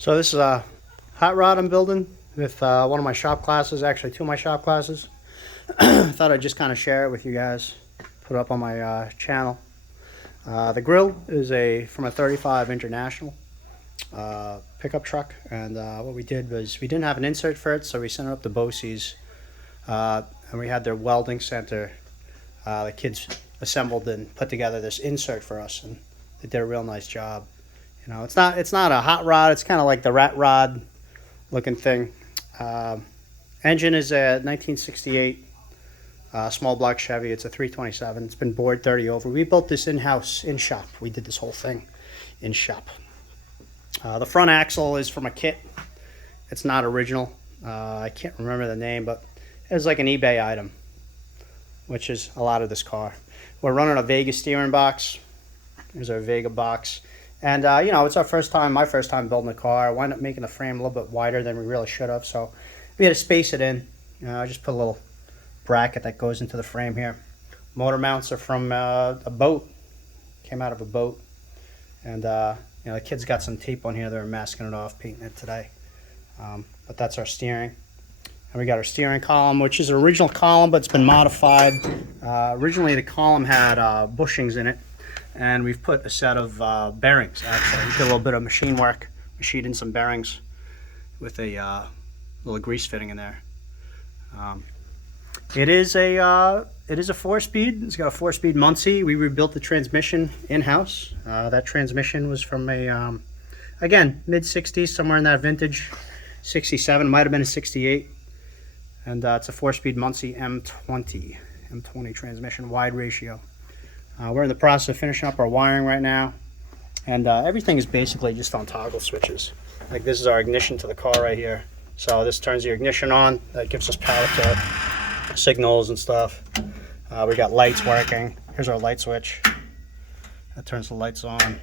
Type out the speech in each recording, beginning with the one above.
So this is a hot rod I'm building with one of my shop classes, actually two of my shop classes. I thought I'd just kind of share it with you guys, put it up on my channel. The grill is from a 35 International pickup truck, and what we did was we didn't have an insert for it, so we sent it up to Bosie's, and we had their welding center. The kids assembled and put together this insert for us, and they did a real nice job. You know, it's not a hot rod. It's kind of like the rat rod looking thing. Engine is a 1968 small block Chevy. It's a 327. It's been bored 30 over. We built this in-house, in-shop. We did this whole thing in-shop. The front axle is from a kit. It's not original. I can't remember the name, but it's like an eBay item, which is a lot of this car. We're running a Vega steering box. Here's our Vega box. And, you know, it's my first time building a car. I wound up making the frame a little bit wider than we really should have, so we had to space it in. I just put a little bracket that goes into the frame here. Motor mounts are from a boat. Came out of a boat. And, you know, the kids got some tape on here. They're masking it off, painting it today. But that's our steering. And we got our steering column, which is an original column, but it's been modified. Originally, the column had bushings in it. And we've put a set of bearings, actually. We did a little bit of machine work, machined in some bearings with a little grease fitting in there. It is a 4-speed. It's got a 4-speed Muncie. We rebuilt the transmission in-house. That transmission was from again, mid-60s, somewhere in that vintage. 67, might have been a 68. And it's a 4-speed Muncie M20 transmission, wide ratio. We're in the process of finishing up our wiring right now, and everything is basically just on toggle switches. Like, this is our ignition to the car right here. So this turns the ignition on. That gives us power to signals and stuff. We got lights working. Here's our light switch. That turns the lights on.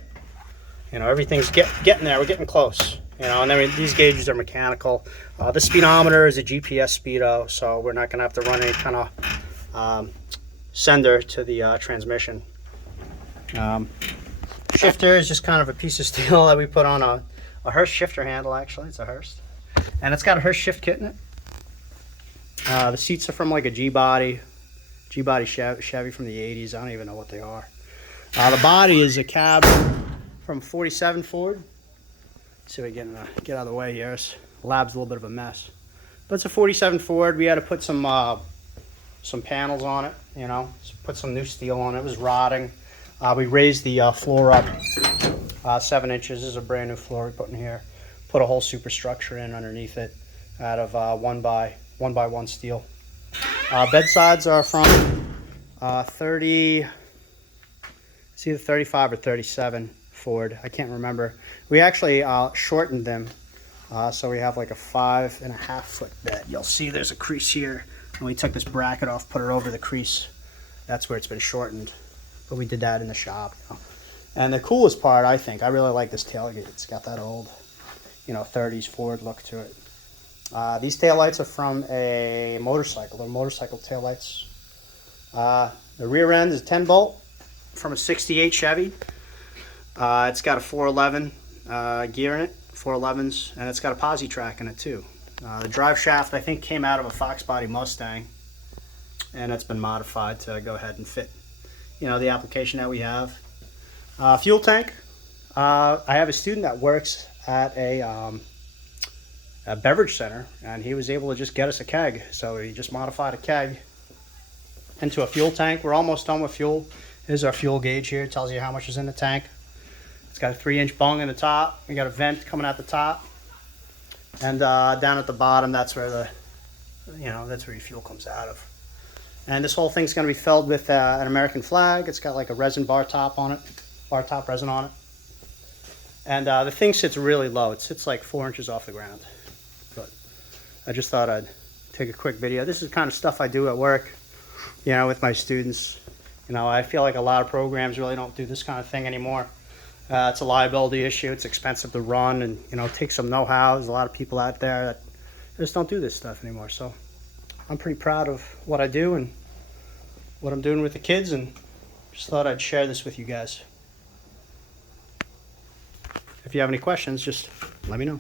You know, everything's getting there. We're getting close. You know, and then these gauges are mechanical. The speedometer is a GPS speedo, so we're not going to have to run any kind of sender to the transmission. Shifter is just kind of a piece of steel that we put on a Hurst shifter handle. Actually, it's a Hurst, and it's got a Hurst shift kit in it. The seats are from like a G-body Chevy from the 80s. I don't even know what they are. The body is a cab from 47 Ford. Let's see if we can get out of the way here. This lab's a little bit of a mess, but it's a 47 Ford. We had to put some panels on it, you know, put some new steel on it. It was rotting. We raised the floor up 7 inches. This is a brand new floor we put in here. Put a whole superstructure in underneath it out of 1x1 steel. Bedsides are from 30, it's either 35 or 37 Ford. I can't remember. We actually shortened them, so we have like a 5.5 foot bed. You'll see there's a crease here. And we took this bracket off, put it over the crease. That's where it's been shortened. But we did that in the shop. You know. And the coolest part, I think, I really like this tailgate. It's got that old, you know, 30s Ford look to it. These taillights are from a motorcycle. They're motorcycle taillights. The rear end is 10 bolt from a 68 Chevy. It's got a 411 gear in it, 411s, and it's got a posi track in it too. The drive shaft, I think, came out of a Fox body Mustang, and it's been modified to go ahead and fit, you know, the application that we have. Fuel tank. I have a student that works at a beverage center, and he was able to just get us a keg. So he just modified a keg into a fuel tank. We're almost done with fuel. Here's our fuel gauge here. It tells you how much is in the tank. It's got a 3-inch bung in the top. We got a vent coming out the top. And down at the bottom, that's where that's where your fuel comes out of. And this whole thing's going to be filled with an American flag. It's got like a resin bar top on it, bar top resin on it. And the thing sits really low. It sits like 4 inches off the ground. But I just thought I'd take a quick video. This is the kind of stuff I do at work, you know, with my students. You know, I feel like a lot of programs really don't do this kind of thing anymore. It's a liability issue. It's expensive to run, and, you know, it takes some know-how. There's a lot of people out there that just don't do this stuff anymore. So I'm pretty proud of what I do and what I'm doing with the kids, and just thought I'd share this with you guys. if you have any questions, just let me know.